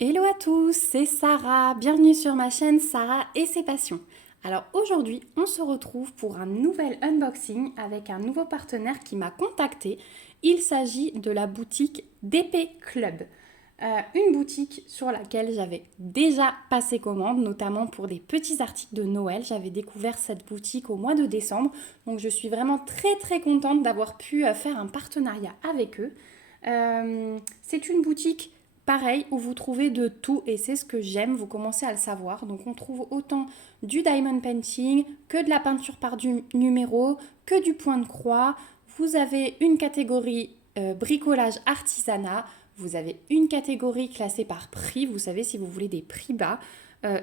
Hello à tous, c'est Sarah. Bienvenue sur ma chaîne Sarah et ses passions. Alors aujourd'hui, on se retrouve pour un nouvel unboxing avec un nouveau partenaire qui m'a contacté. Il s'agit de la boutique DP Club. Une boutique sur laquelle j'avais déjà passé commande, notamment pour des petits articles de Noël. J'avais découvert cette boutique au mois de décembre, donc je suis vraiment très contente d'avoir pu faire un partenariat avec eux. C'est une boutique pareil où vous trouvez de tout et c'est ce que j'aime, vous commencez à le savoir. Donc on trouve autant du diamond painting que de la peinture par du numéro, que du point de croix. Vous avez une catégorie bricolage artisanat, vous avez une catégorie classée par prix, vous savez si vous voulez des prix bas,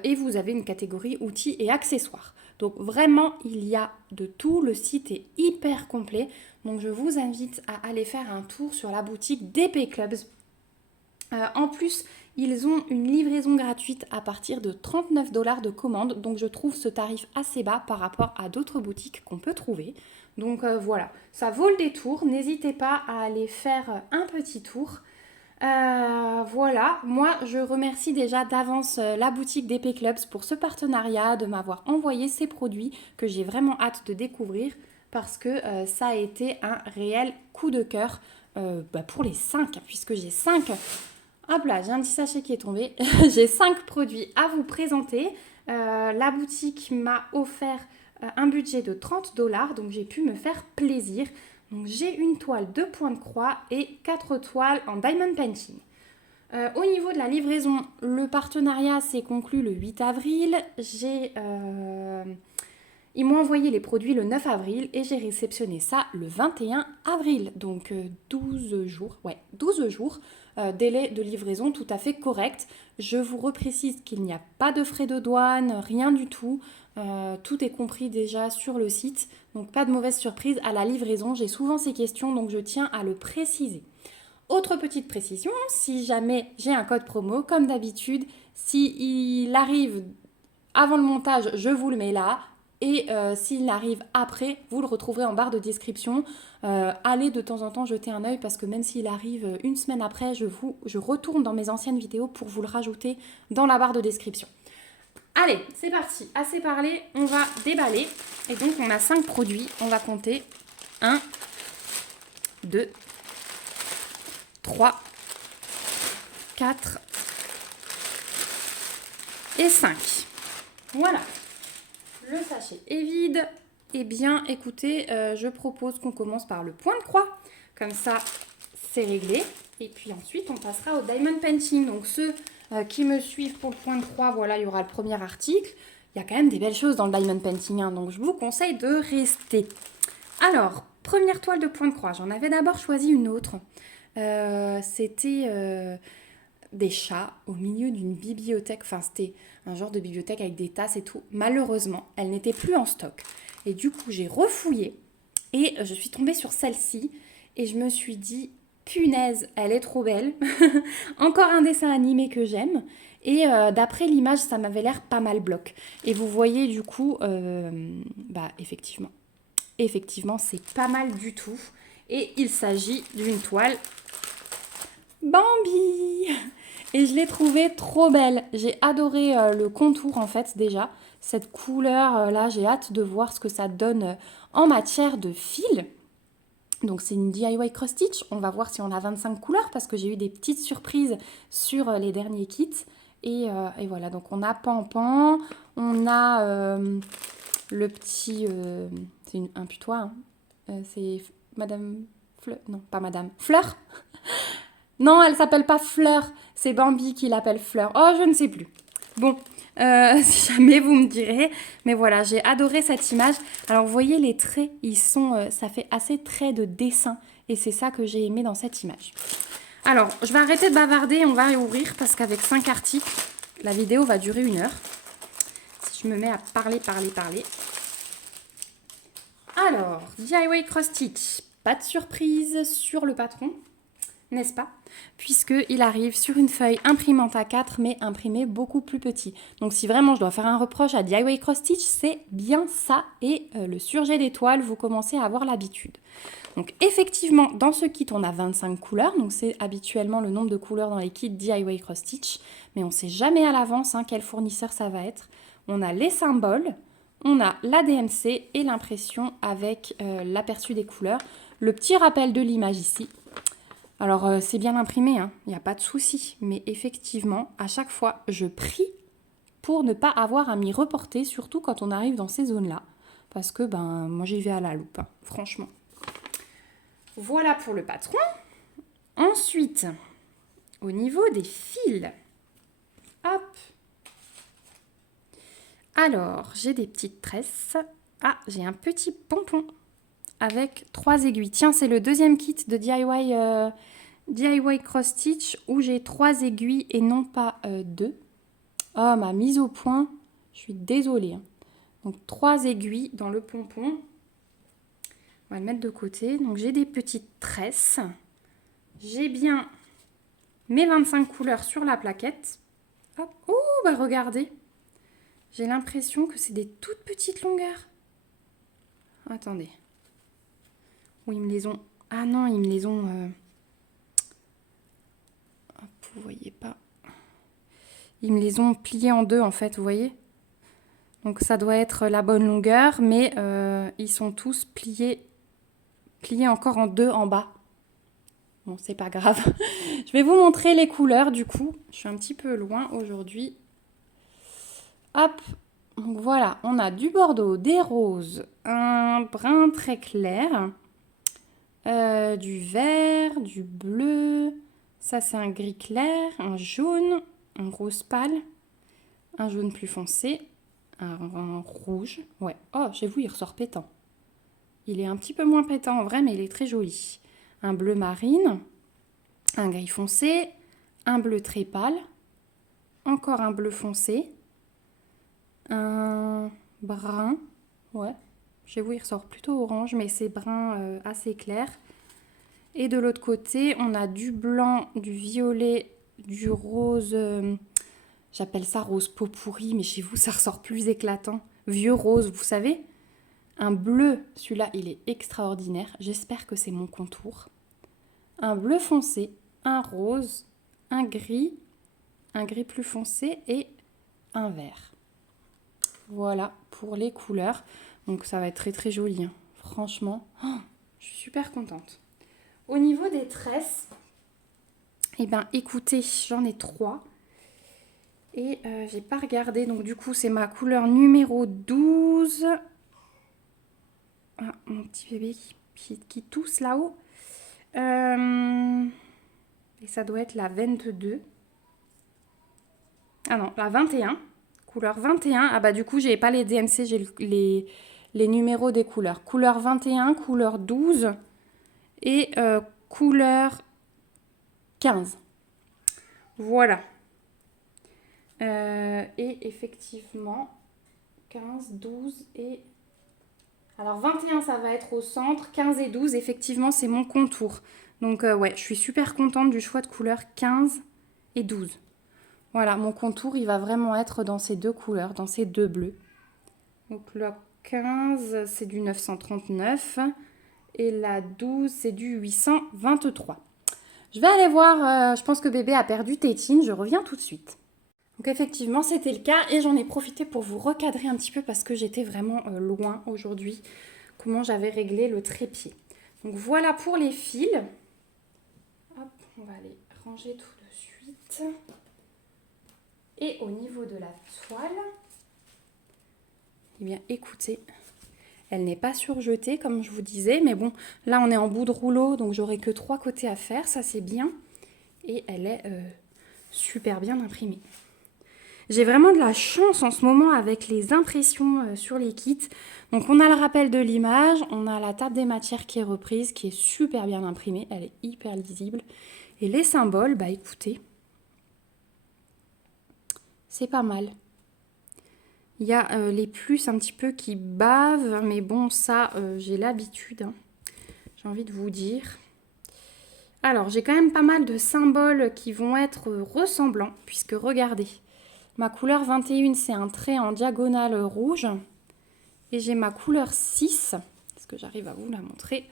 et vous avez une catégorie outils et accessoires. Donc vraiment, il y a de tout, le site est hyper complet. Donc je vous invite à aller faire un tour sur la boutique DP Clubs. En plus, ils ont une livraison gratuite à partir de 39 $ de commande. Donc je trouve ce tarif assez bas par rapport à d'autres boutiques qu'on peut trouver. Donc voilà, ça vaut le détour. N'hésitez pas à aller faire un petit tour. Voilà, moi je remercie déjà d'avance la boutique DP Clubs pour ce partenariat, de m'avoir envoyé ces produits que j'ai vraiment hâte de découvrir parce que ça a été un réel coup de cœur pour les 5, puisque j'ai 5. Hop là, j'ai un petit sachet qui est tombé. J'ai 5 produits à vous présenter. La boutique m'a offert un budget de 30 $, donc j'ai pu me faire plaisir. Donc j'ai une toile de point de croix et 4 toiles en diamond painting. Au niveau de la livraison, le partenariat s'est conclu le 8 avril. Ils m'ont envoyé les produits le 9 avril et j'ai réceptionné ça le 21 avril. Donc 12 jours, 12 jours, délai de livraison tout à fait correct. Je vous reprécise qu'il n'y a pas de frais de douane, rien du tout. Tout est compris déjà sur le site. Donc pas de mauvaise surprise à la livraison. J'ai souvent ces questions donc je tiens à le préciser. Autre petite précision, si jamais j'ai un code promo, comme d'habitude, s'il arrive avant le montage, je vous le mets là. Et s'il arrive après, vous le retrouverez en barre de description. Allez de temps en temps jeter un œil parce que même s'il arrive une semaine après, je retourne dans mes anciennes vidéos pour vous le rajouter dans la barre de description. Allez, c'est parti. Assez parlé, on va déballer. Et donc, on a 5 produits. On va compter 1, 2, 3, 4 et 5. Voilà. Le sachet est vide. Eh bien, écoutez, je propose qu'on commence par le point de croix. Comme ça, c'est réglé. Et puis ensuite, on passera au diamond painting. Donc ceux qui me suivent pour le point de croix, voilà, il y aura le premier article. Il y a quand même des belles choses dans le diamond painting, hein, donc je vous conseille de rester. Alors, première toile de point de croix. J'en avais d'abord choisi une autre. C'était des chats au milieu d'une bibliothèque. Enfin, c'était un genre de bibliothèque avec des tasses et tout. Malheureusement, elle n'était plus en stock. Et du coup, j'ai refouillé et je suis tombée sur celle-ci. Et je me suis dit, punaise, elle est trop belle. Encore un dessin animé que j'aime. Et d'après l'image, ça m'avait l'air pas mal bloc. Et vous voyez du coup, effectivement, c'est pas mal du tout. Et il s'agit d'une toile Bambi. Et je l'ai trouvée trop belle. J'ai adoré le contour en fait déjà. Cette couleur là, j'ai hâte de voir ce que ça donne en matière de fil. Donc c'est une DIY cross stitch. On va voir si on a 25 couleurs parce que j'ai eu des petites surprises sur les derniers kits. Et voilà, donc on a Pampan, on a le petit... c'est un putois, hein. C'est Madame Fleur... Non, pas Madame. Fleur. Non, elle s'appelle pas Fleur, c'est Bambi qui l'appelle Fleur. Oh, je ne sais plus. Bon, si jamais vous me direz. Mais voilà, j'ai adoré cette image. Alors, vous voyez les traits, ça fait assez trait de dessin. Et c'est ça que j'ai aimé dans cette image. Alors, je vais arrêter de bavarder, on va réouvrir parce qu'avec 5 articles, la vidéo va durer 1 heure. Si je me mets à parler. Alors, DIY cross stitch, pas de surprise sur le patron. n'est-ce pas? Puisqu'il arrive sur une feuille imprimante A4, mais imprimée beaucoup plus petit. Donc si vraiment je dois faire un reproche à DIY Cross Stitch, c'est bien ça. Et le surjet d'étoiles, vous commencez à avoir l'habitude. Donc effectivement, dans ce kit, on a 25 couleurs. Donc c'est habituellement le nombre de couleurs dans les kits DIY Cross Stitch. Mais on ne sait jamais à l'avance quel fournisseur ça va être. On a les symboles, on a la DMC et l'impression avec l'aperçu des couleurs. Le petit rappel de l'image ici. Alors, c'est bien imprimé, il n'y a pas de souci. Mais effectivement, à chaque fois, je prie pour ne pas avoir à m'y reporter, surtout quand on arrive dans ces zones-là. Parce que, moi, j'y vais à la loupe, franchement. Voilà pour le patron. Ensuite, au niveau des fils. Hop. Alors, j'ai des petites tresses. Ah, j'ai un petit pompon avec 3 aiguilles. Tiens, c'est le deuxième kit de DIY Cross Stitch où j'ai 3 aiguilles et non pas 2. Oh, ma mise au point, je suis désolée. Donc 3 aiguilles dans le pompon. On va le mettre de côté. Donc j'ai des petites tresses. J'ai bien mes 25 couleurs sur la plaquette. Hop. Oh, regardez. J'ai l'impression que c'est des toutes petites longueurs. Attendez. Ou ils me les ont... Ah non, ils me les ont... Hop, vous voyez pas. Ils me les ont pliés en deux en fait, vous voyez. Donc ça doit être la bonne longueur, mais ils sont tous pliés encore en deux en bas. Bon, c'est pas grave. Je vais vous montrer les couleurs du coup. Je suis un petit peu loin aujourd'hui. Hop. Donc voilà, on a du bordeaux, des roses, un brun très clair, du vert, du bleu, ça c'est un gris clair, un jaune, un rose pâle, un jaune plus foncé, un rouge. Ouais, oh, chez vous il ressort pétant. Il est un petit peu moins pétant en vrai, mais il est très joli. Un bleu marine, un gris foncé, un bleu très pâle, encore un bleu foncé, un brun, ouais, chez vous il ressort plutôt orange, mais c'est brun assez clair. Et de l'autre côté, on a du blanc, du violet, du rose, j'appelle ça rose pot pourri, mais chez vous ça ressort plus éclatant. Vieux rose, vous savez. Un bleu, celui-là il est extraordinaire, j'espère que c'est mon contour. Un bleu foncé, un rose, un gris plus foncé et un vert. Voilà pour les couleurs. Donc ça va être très très joli. Franchement, je suis super contente. Au niveau des tresses, écoutez, j'en ai 3. Et j'ai pas regardé. Donc du coup, c'est ma couleur numéro 12. Ah, mon petit bébé qui tousse là-haut. Et ça doit être la 22. Ah non, la 21. Couleur 21. Ah du coup, j'ai pas les DMC, j'ai les numéros des couleurs. Couleur 21, couleur 12 et couleur 15. Voilà. Et effectivement, 15, 12 et... Alors 21, ça va être au centre. 15 et 12, effectivement, c'est mon contour. Donc ouais, je suis super contente du choix de couleurs 15 et 12. Voilà, mon contour, il va vraiment être dans ces deux couleurs, dans ces deux bleus. Donc la 15, c'est du 939 et la 12, c'est du 823. Je vais aller voir, je pense que bébé a perdu tétine, je reviens tout de suite. Donc effectivement, c'était le cas et j'en ai profité pour vous recadrer un petit peu parce que j'étais vraiment loin aujourd'hui, comment j'avais réglé le trépied. Donc voilà pour les fils. Hop, on va les ranger tout de suite. Et au niveau de la toile, eh bien écoutez, elle n'est pas surjetée comme je vous disais, mais bon, là on est en bout de rouleau, donc j'aurai que 3 côtés à faire, ça c'est bien. Et elle est super bien imprimée. J'ai vraiment de la chance en ce moment avec les impressions sur les kits. Donc on a le rappel de l'image, on a la table des matières qui est reprise, qui est super bien imprimée, elle est hyper lisible. Et les symboles, écoutez, c'est pas mal. Il y a les plus un petit peu qui bavent, mais bon, ça, j'ai l'habitude, j'ai envie de vous dire. Alors, j'ai quand même pas mal de symboles qui vont être ressemblants, puisque regardez, ma couleur 21, c'est un trait en diagonale rouge. Et j'ai ma couleur 6, est-ce que j'arrive à vous la montrer?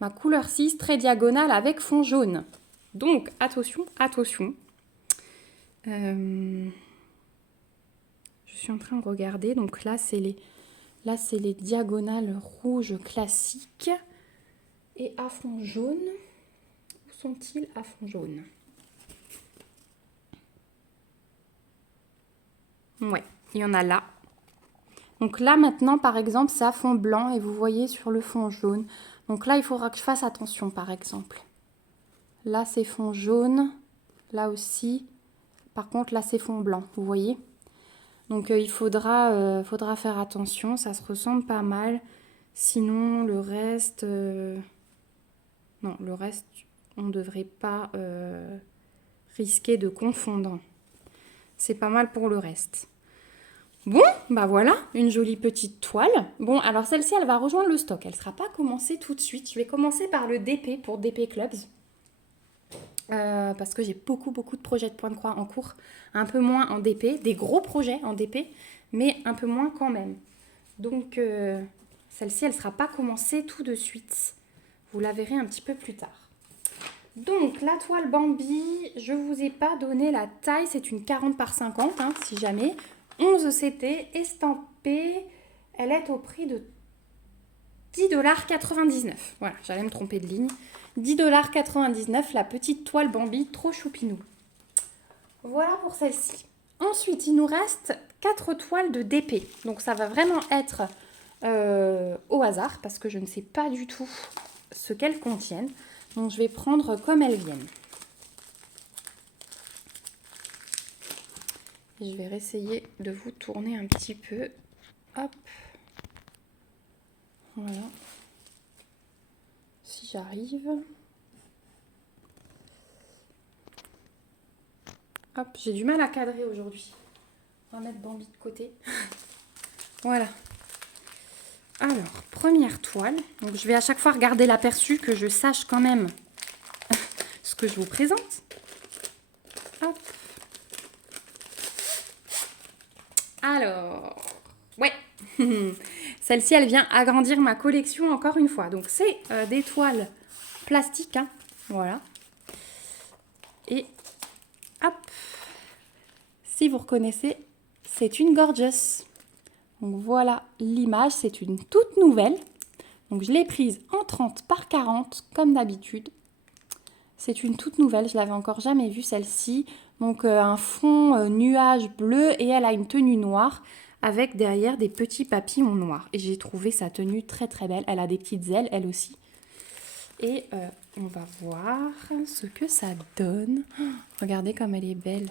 Ma couleur 6, trait diagonale avec fond jaune. Donc, attention, attention. Je suis en train de regarder, donc là, c'est les diagonales rouges classiques. Et à fond jaune, où sont-ils à fond jaune? Ouais, il y en a là. Donc là, maintenant, par exemple, c'est à fond blanc et vous voyez sur le fond jaune. Donc là, il faudra que je fasse attention, par exemple. Là, c'est fond jaune. Là aussi. Par contre, là, c'est fond blanc, vous voyez. Donc, il faudra faire attention. Ça se ressemble pas mal. Sinon, le reste... Non, le reste, on ne devrait pas risquer de confondre. C'est pas mal pour le reste. Bon, bah voilà, une jolie petite toile. Bon, alors celle-ci, elle va rejoindre le stock. Elle ne sera pas commencée tout de suite. Je vais commencer par le DP pour DP Clubs. Parce que j'ai beaucoup de projets de point de croix en cours. Un peu moins en DP, des gros projets en DP, mais un peu moins quand même. Donc, celle-ci, elle ne sera pas commencée tout de suite. Vous la verrez un petit peu plus tard. Donc, la toile Bambi, je ne vous ai pas donné la taille. C'est une 40 par 50, hein, si jamais. 11 CT, estampée. Elle est au prix de 10,99 $. Voilà, j'allais me tromper de ligne. 10,99 $, la petite toile Bambi, trop choupinou. Voilà pour celle-ci. Ensuite, il nous reste 4 toiles de DP. Donc, ça va vraiment être au hasard parce que je ne sais pas du tout ce qu'elles contiennent. Donc, je vais prendre comme elles viennent. Je vais essayer de vous tourner un petit peu. Hop. Voilà. Si j'arrive. Hop, j'ai du mal à cadrer aujourd'hui. On va mettre Bambi de côté. Voilà. Alors, première toile. Donc, je vais à chaque fois regarder l'aperçu, que je sache quand même ce que je vous présente. Hop. Alors, ouais. Celle-ci, elle vient agrandir ma collection encore une fois. Donc, c'est des toiles plastiques. Hein. Voilà. Et hop. Si vous reconnaissez, c'est une Gorgeous. Donc voilà l'image, c'est une toute nouvelle. Donc je l'ai prise en 30 par 40 comme d'habitude. C'est une toute nouvelle, je l'avais encore jamais vue celle-ci. Donc un fond nuage bleu et elle a une tenue noire avec derrière des petits papillons noirs. Et j'ai trouvé sa tenue très très belle. Elle a des petites ailes, elle aussi. Et on va voir ce que ça donne. Oh, regardez comme elle est belle.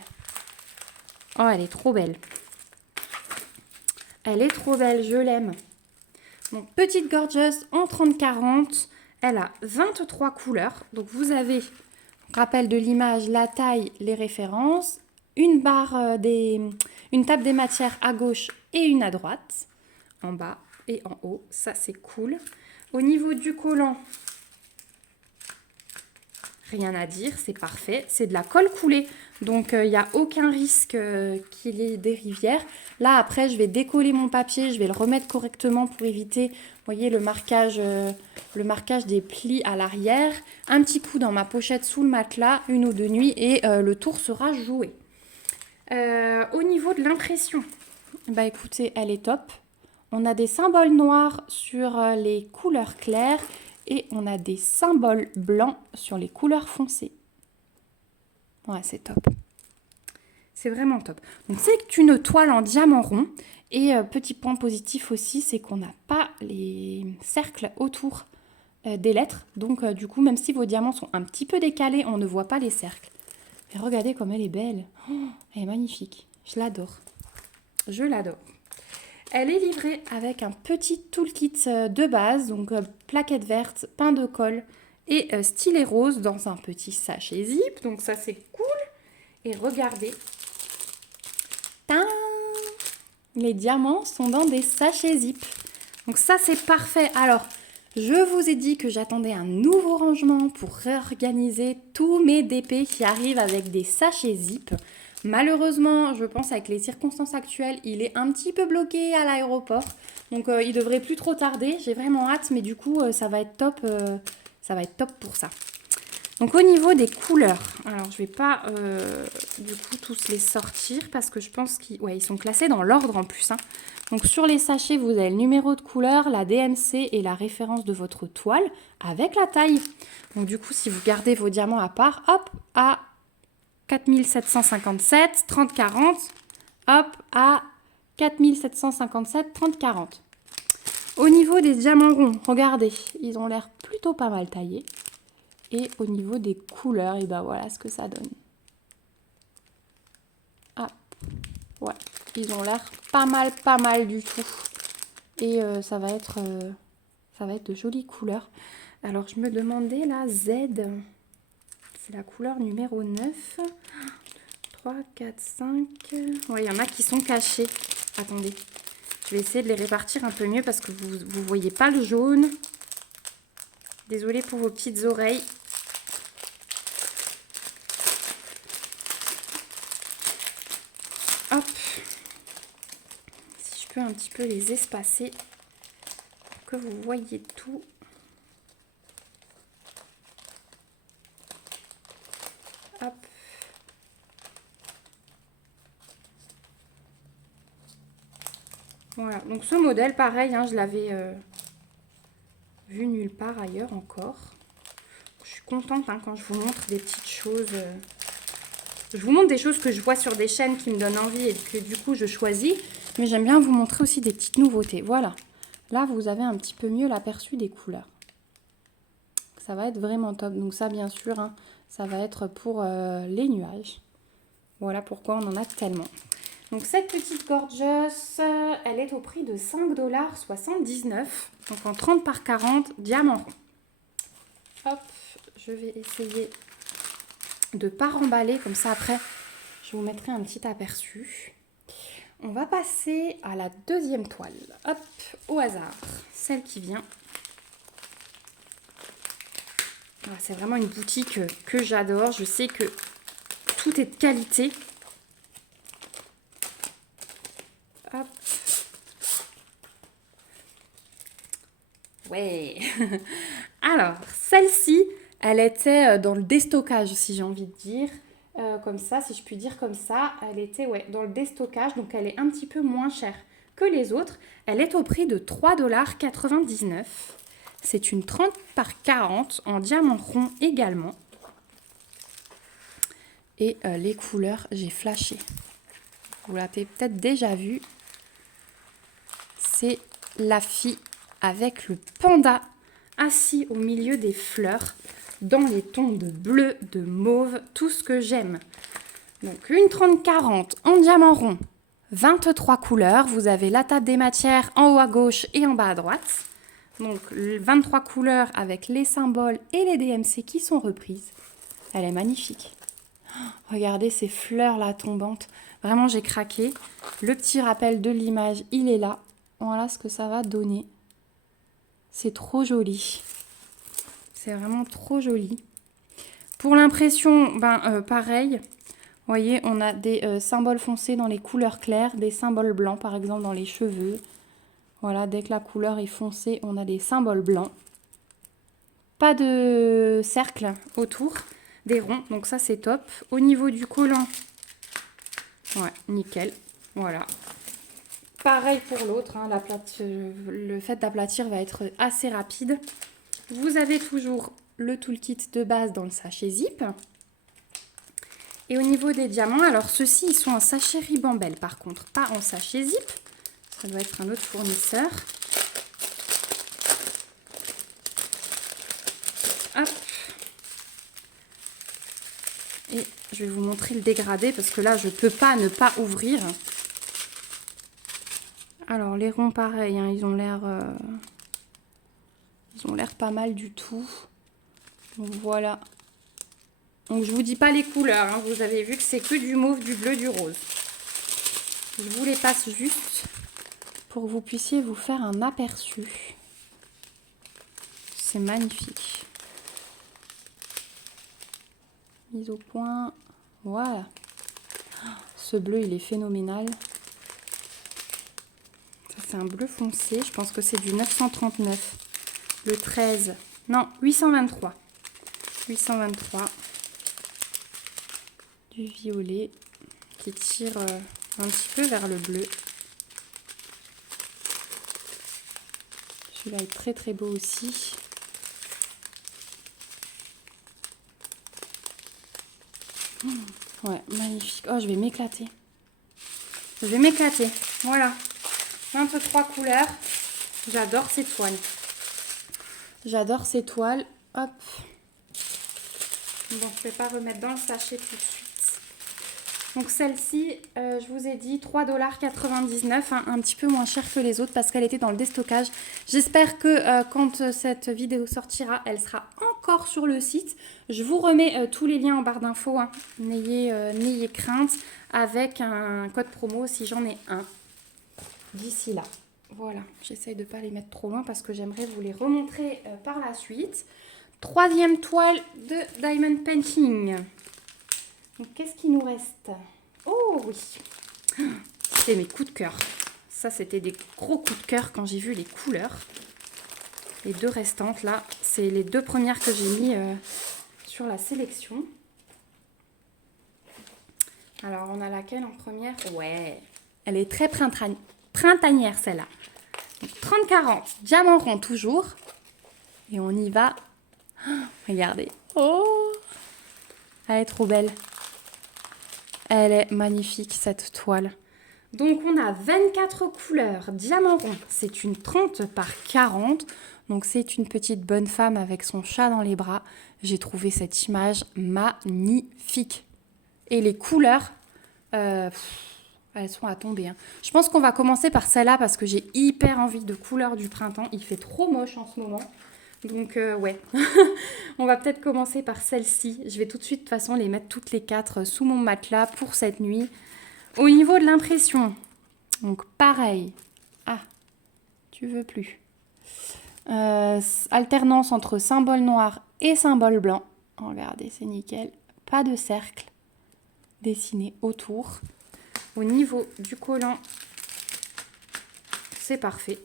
Oh, elle est trop belle. Elle est trop belle, je l'aime. Donc, petite Gorgeous en 30-40. Elle a 23 couleurs. Donc, vous avez, rappel de l'image, la taille, les références, une barre une table des matières à gauche et une à droite, en bas et en haut. Ça, c'est cool. Au niveau du collant, rien à dire, c'est parfait. C'est de la colle coulée, donc il n'y a aucun risque qu'il y ait des rivières. Là, après, je vais décoller mon papier, je vais le remettre correctement pour éviter, vous voyez, le marquage des plis à l'arrière. Un petit coup dans ma pochette sous le matelas, une ou deux nuits, et le tour sera joué. Au niveau de l'impression, bah écoutez, elle est top. On a des symboles noirs sur les couleurs claires et on a des symboles blancs sur les couleurs foncées. Ouais, c'est top. C'est vraiment top. Donc, c'est une toile en diamant rond. Et petit point positif aussi, c'est qu'on n'a pas les cercles autour des lettres. Donc, du coup, même si vos diamants sont un petit peu décalés, on ne voit pas les cercles. Et regardez comme elle est belle. Oh, elle est magnifique. Je l'adore. Je l'adore. Elle est livrée avec un petit toolkit de base, donc plaquette verte, pain de colle et stylet rose dans un petit sachet zip. Donc ça, c'est cool. Et regardez. Tadam ! Les diamants sont dans des sachets zip. Donc ça, c'est parfait. Alors, Je vous ai dit que j'attendais un nouveau rangement pour réorganiser tous mes DP qui arrivent avec des sachets zip. Malheureusement, je pense avec les circonstances actuelles, il est un petit peu bloqué à l'aéroport. Donc il devrait plus trop tarder. J'ai vraiment hâte, mais du coup, ça va être top. Ça va être top pour ça. Donc au niveau des couleurs, alors je vais pas du coup tous les sortir parce que je pense qu'ils sont classés dans l'ordre en plus. Hein. Donc sur les sachets, vous avez le numéro de couleur, la DMC et la référence de votre toile avec la taille. Donc du coup, si vous gardez vos diamants à part, hop, à 4757, 30-40, hop, à 4757, 30-40. Au niveau des diamants ronds, regardez, ils ont l'air plutôt pas mal taillés. Et au niveau des couleurs, et ben voilà ce que ça donne. Ah, ouais, ils ont l'air pas mal du tout. Et ça va être de jolies couleurs. Alors je me demandais là, Z, c'est la couleur numéro 9. 3, 4, 5. Ouais, il y en a qui sont cachés. Attendez, je vais essayer de les répartir un peu mieux parce que vous ne voyez pas le jaune. Désolée pour vos petites oreilles. Hop. Si je peux un petit peu les espacer pour que vous voyez tout. Hop. Voilà, donc ce modèle, pareil, hein, je l'avais vu nulle part ailleurs encore. Je suis contente hein, quand je vous montre des petites choses. Je vous montre des choses que je vois sur des chaînes qui me donnent envie et que du coup je choisis. Mais j'aime bien vous montrer aussi des petites nouveautés. Voilà, là vous avez un petit peu mieux l'aperçu des couleurs. Ça va être vraiment top. Donc ça bien sûr, hein, ça va être pour les nuages. Voilà pourquoi on en a tellement. Donc cette petite gorgeous, elle est au prix de 5,79 $. Donc en 30 par 40, diamant rond. Hop, je vais essayer de ne pas remballer. Comme ça après, je vous mettrai un petit aperçu. On va passer à la deuxième toile. Hop, au hasard. Celle qui vient. Ah, c'est vraiment une boutique que j'adore. Je sais que tout est de qualité. Hop. Ouais. Alors, celle-ci, elle était dans le déstockage, si j'ai envie de dire. Comme ça, si je puis dire comme ça. Elle était dans le déstockage, donc elle est un petit peu moins chère que les autres. Elle est au prix de 3,99 $. C'est une 30 par 40 en diamant rond également. Et les couleurs, j'ai flashé. Vous l'avez peut-être déjà vu. C'est la fille avec le panda assis au milieu des fleurs dans les tons de bleu, de mauve, tout ce que j'aime. Donc une 30-40 en diamant rond, 23 couleurs. Vous avez la table des matières en haut à gauche et en bas à droite. Donc 23 couleurs avec les symboles et les DMC qui sont reprises. Elle est magnifique. Regardez ces fleurs là tombantes. Vraiment j'ai craqué. Le petit rappel de l'image, il est là. Voilà ce que ça va donner. C'est trop joli. C'est vraiment trop joli. Pour l'impression, pareil. Vous voyez, on a des symboles foncés dans les couleurs claires, des symboles blancs par exemple dans les cheveux. Voilà, dès que la couleur est foncée, on a des symboles blancs. Pas de cercle autour, des ronds, donc ça c'est top. Au niveau du collant, ouais, nickel, voilà. Pareil pour l'autre, hein, le fait d'aplatir va être assez rapide. Vous avez toujours le toolkit de base dans le sachet zip. Et au niveau des diamants, alors ceux-ci, ils sont en sachet Ribambelle par contre, pas en sachet zip. Ça doit être un autre fournisseur. Hop. Et je vais vous montrer le dégradé parce que là, je ne peux pas ne pas ouvrir. Alors, les ronds, pareil, hein, ils ont l'air pas mal du tout. Donc, voilà. Donc, je vous dis pas les couleurs. Hein, vous avez vu que c'est que du mauve, du bleu, du rose. Je vous les passe juste pour que vous puissiez vous faire un aperçu. c'est magnifique. Mise au point. Voilà. Ce bleu, il est phénoménal. Ça, c'est un bleu foncé. Je pense que c'est du 939. Le 13. Non, 823. 823. Du violet qui tire un petit peu vers le bleu. Celui-là est très très beau aussi. Ouais, magnifique. Oh, je vais m'éclater. Je vais m'éclater. Voilà. 23 couleurs. J'adore ces toiles. J'adore ces toiles. Hop. Bon, je ne vais pas remettre dans le sachet tout de suite. Donc celle-ci, je vous ai dit 3,99 $, hein, un petit peu moins cher que les autres parce qu'elle était dans le déstockage. J'espère que quand cette vidéo sortira, elle sera encore sur le site. Je vous remets tous les liens en barre d'infos, hein. N'ayez crainte, avec un code promo si j'en ai un d'ici là. Voilà, j'essaye de ne pas les mettre trop loin parce que j'aimerais vous les remontrer par la suite. Troisième toile de Diamond Painting. Donc, qu'est-ce qu'il nous reste? Oh oui, c'est mes coups de cœur. Ça, c'était des gros coups de cœur quand j'ai vu les couleurs. Les deux restantes, là, c'est les deux premières que j'ai mis sur la sélection. Alors, on a laquelle en première? Ouais, elle est très printanière, celle-là. 30-40, diamant rond toujours. Et on y va. Oh, regardez. Oh, elle est trop belle. Elle est magnifique, cette toile. Donc, on a 24 couleurs, diamant rond. C'est une 30 par 40. Donc, c'est une petite bonne femme avec son chat dans les bras. J'ai trouvé cette image magnifique. Et les couleurs, elles sont à tomber, hein. Je pense qu'on va commencer par celle-là parce que j'ai hyper envie de couleurs du printemps. Il fait trop moche en ce moment. Donc, ouais, on va peut-être commencer par celle-ci. Je vais tout de suite, de toute façon, les mettre toutes les 4 sous mon matelas pour cette nuit. Au niveau de l'impression, donc pareil. Ah, tu veux plus. Alternance entre symbole noir et symbole blanc. Regardez, c'est nickel. Pas de cercle dessiné autour. Au niveau du collant, c'est parfait.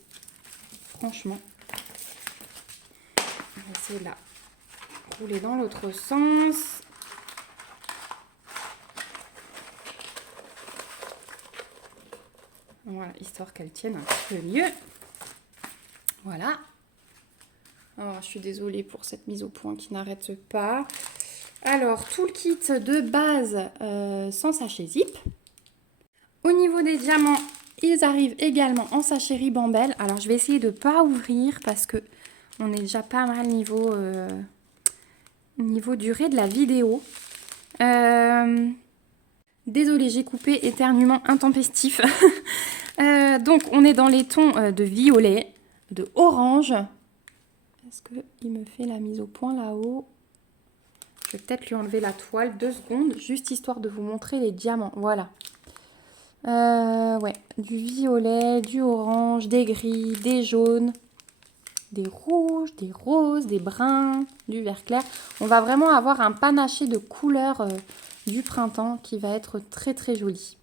Franchement. On va essayer de la rouler dans l'autre sens. Voilà, histoire qu'elle tienne un petit peu mieux. Voilà. Alors, je suis désolée pour cette mise au point qui n'arrête pas. Alors, tout le kit de base sans sachet zip. Au niveau des diamants, ils arrivent également en sachet ribambelle. Alors, je vais essayer de ne pas ouvrir parce que on est déjà pas mal niveau durée de la vidéo. Désolée, j'ai coupé éternuement intempestif. Donc, on est dans les tons de violet, de orange. Est-ce qu'il me fait la mise au point là-haut? Je vais peut-être lui enlever la toile 2 secondes, juste histoire de vous montrer les diamants. Voilà. Ouais, du violet, du orange, des gris, des jaunes, des rouges, des roses, des bruns, du vert clair. On va vraiment avoir un panaché de couleurs du printemps qui va être très très joli.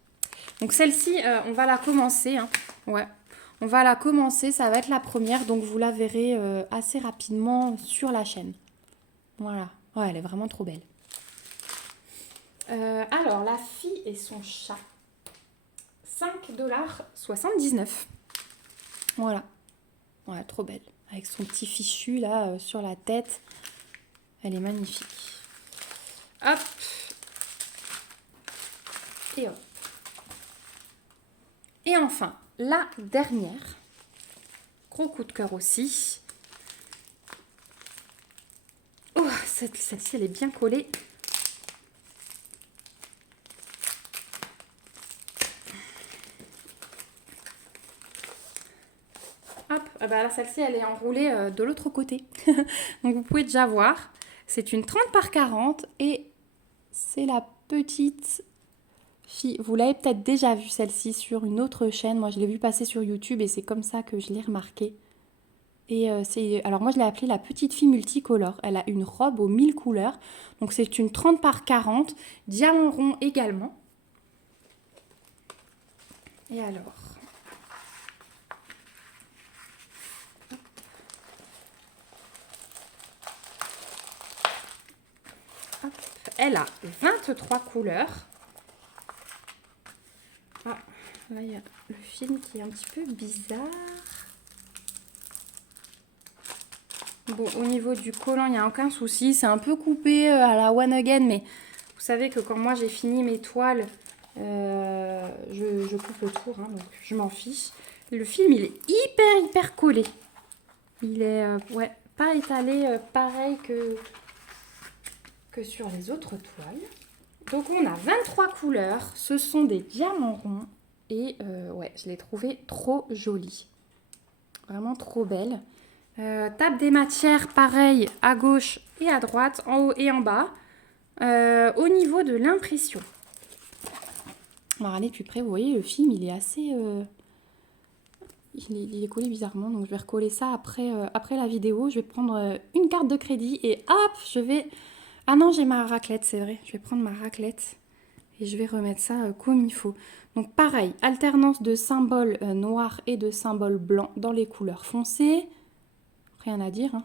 Donc celle-ci, on va la commencer, hein. Ouais, on va la commencer, ça va être la première, donc vous la verrez assez rapidement sur la chaîne. Voilà, ouais, elle est vraiment trop belle. Alors, la fille et son chat, 5,79 $. Voilà, ouais, trop belle. Avec son petit fichu là sur la tête. Elle est magnifique. Hop. Et hop. Et enfin, la dernière. Gros coup de cœur aussi. Oh, celle-ci, elle est bien collée. Hop, ah bah là, celle-ci, elle est enroulée de l'autre côté. Donc, vous pouvez déjà voir. C'est une 30 par 40 et c'est la petite fille. Vous l'avez peut-être déjà vue, celle-ci, sur une autre chaîne. Moi, je l'ai vue passer sur YouTube et c'est comme ça que je l'ai remarquée. Et alors moi je l'ai appelée la petite fille multicolore. Elle a une robe aux 1000 couleurs. Donc c'est une 30 par 40, diamant rond également. Et alors, hop, elle a 23 couleurs. Ah, là il y a le film qui est un petit peu bizarre. Bon, au niveau du collant, il n'y a aucun souci. C'est un peu coupé à la One Again, mais vous savez que quand moi j'ai fini mes toiles, je coupe le tour, hein, donc je m'en fiche. Le film, il est hyper collé. Il est ouais, pas étalé pareil que sur les autres toiles. Donc on a 23 couleurs. Ce sont des diamants ronds. Et ouais, je l'ai trouvé trop jolie. Vraiment trop belle. Table des matières, pareil, à gauche et à droite, en haut et en bas. Au niveau de l'impression. Alors, allez plus près, vous voyez, le film, il est assez... il est collé bizarrement, donc je vais recoller ça après la vidéo. Je vais prendre une carte de crédit et hop, je vais... Ah non, j'ai ma raclette, c'est vrai. Je vais prendre ma raclette et je vais remettre ça comme il faut. Donc pareil, alternance de symboles noirs et de symboles blancs dans les couleurs foncées. Rien à dire, hein.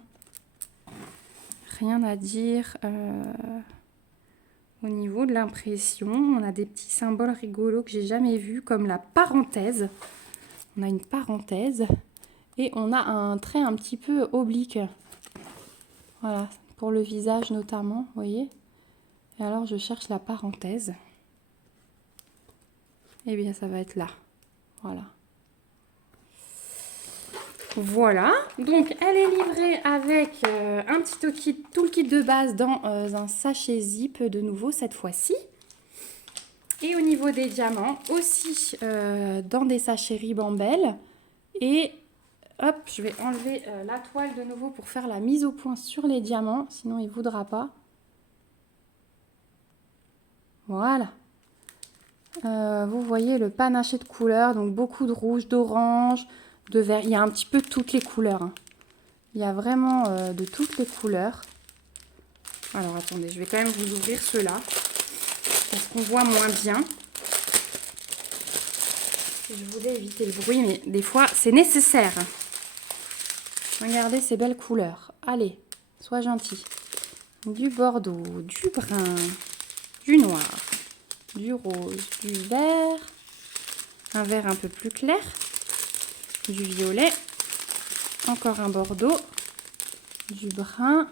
Rien à dire. Au niveau de l'impression, on a des petits symboles rigolos que j'ai jamais vus, comme la parenthèse. On a une parenthèse et on a un trait un petit peu oblique. Voilà, pour le visage notamment, vous voyez. Et alors, je cherche la parenthèse. Eh bien, ça va être là. Voilà. Voilà, donc elle est livrée avec un petit kit, tout le kit de base dans un sachet zip de nouveau cette fois-ci. Et au niveau des diamants, aussi dans des sachets ribambelle. Et hop, je vais enlever la toile de nouveau pour faire la mise au point sur les diamants, sinon il ne voudra pas. Voilà. Vous voyez le panaché de couleurs, donc beaucoup de rouge, d'orange, de vert. Il y a un petit peu de toutes les couleurs, hein. Il y a vraiment de toutes les couleurs. Alors attendez, je vais quand même vous ouvrir ceux-là, parce qu'on voit moins bien. Je voulais éviter le bruit, mais des fois c'est nécessaire. Regardez ces belles couleurs. Allez, sois gentil. Du bordeaux, du brun, du noir, du rose, du vert, un vert un peu plus clair, du violet, encore un bordeaux, du brun,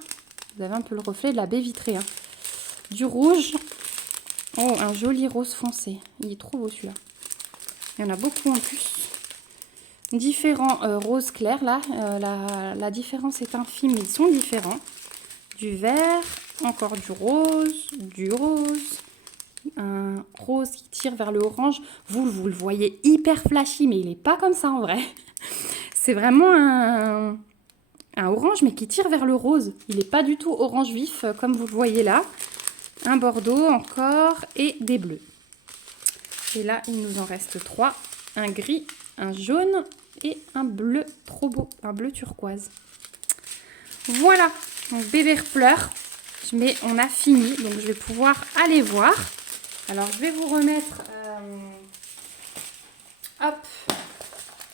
vous avez un peu le reflet de la baie vitrée, hein. Du rouge, oh un joli rose foncé, il est trop beau celui-là, il y en a beaucoup en plus. Différents roses clairs, là, la différence est infime, ils sont différents. Du vert, encore du rose, un rose qui tire vers le orange. Vous le voyez hyper flashy, mais il n'est pas comme ça en vrai. C'est vraiment un orange, mais qui tire vers le rose. Il n'est pas du tout orange vif, comme vous le voyez là. Un bordeaux encore et des bleus. Et là, il nous en reste 3. Un gris, un jaune et un bleu trop beau, un bleu turquoise. Voilà, donc bébé pleure, mais on a fini, donc je vais pouvoir aller voir. Alors je vais vous remettre hop,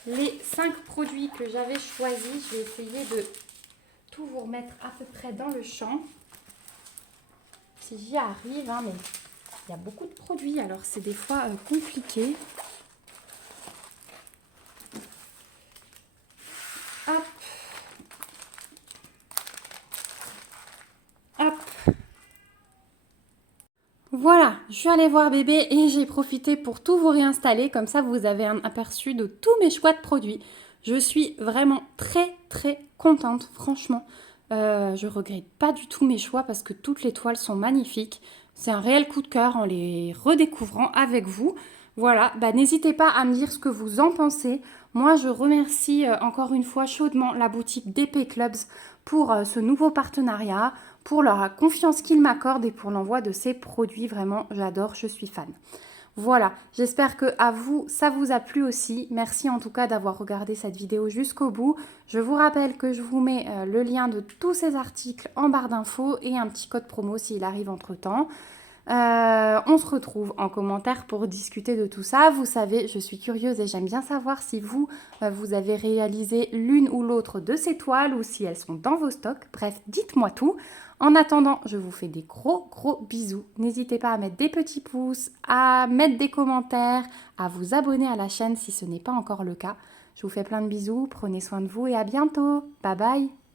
les 5 produits que j'avais choisis. Je vais essayer de tout vous remettre à peu près dans le champ. Si j'y arrive, hein, mais il y a beaucoup de produits, alors c'est des fois compliqué. Hop. Hop. Voilà, je suis allée voir bébé et j'ai profité pour tout vous réinstaller. Comme ça, vous avez un aperçu de tous mes choix de produits. Je suis vraiment très contente, franchement. Je regrette pas du tout mes choix parce que toutes les toiles sont magnifiques. C'est un réel coup de cœur en les redécouvrant avec vous. Voilà, bah, n'hésitez pas à me dire ce que vous en pensez. Moi, je remercie encore une fois chaudement la boutique DP Clubs pour ce nouveau partenariat, pour la confiance qu'ils m'accordent et pour l'envoi de ces produits. Vraiment, j'adore, je suis fan. Voilà, j'espère que à vous, ça vous a plu aussi. Merci en tout cas d'avoir regardé cette vidéo jusqu'au bout. Je vous rappelle que je vous mets le lien de tous ces articles en barre d'infos et un petit code promo s'il arrive entre-temps. On se retrouve en commentaire pour discuter de tout ça. Vous savez, je suis curieuse et j'aime bien savoir si vous, vous avez réalisé l'une ou l'autre de ces toiles ou si elles sont dans vos stocks. Bref, dites-moi tout. En attendant, je vous fais des gros bisous. N'hésitez pas à mettre des petits pouces, à mettre des commentaires, à vous abonner à la chaîne si ce n'est pas encore le cas. Je vous fais plein de bisous, prenez soin de vous et à bientôt. Bye bye.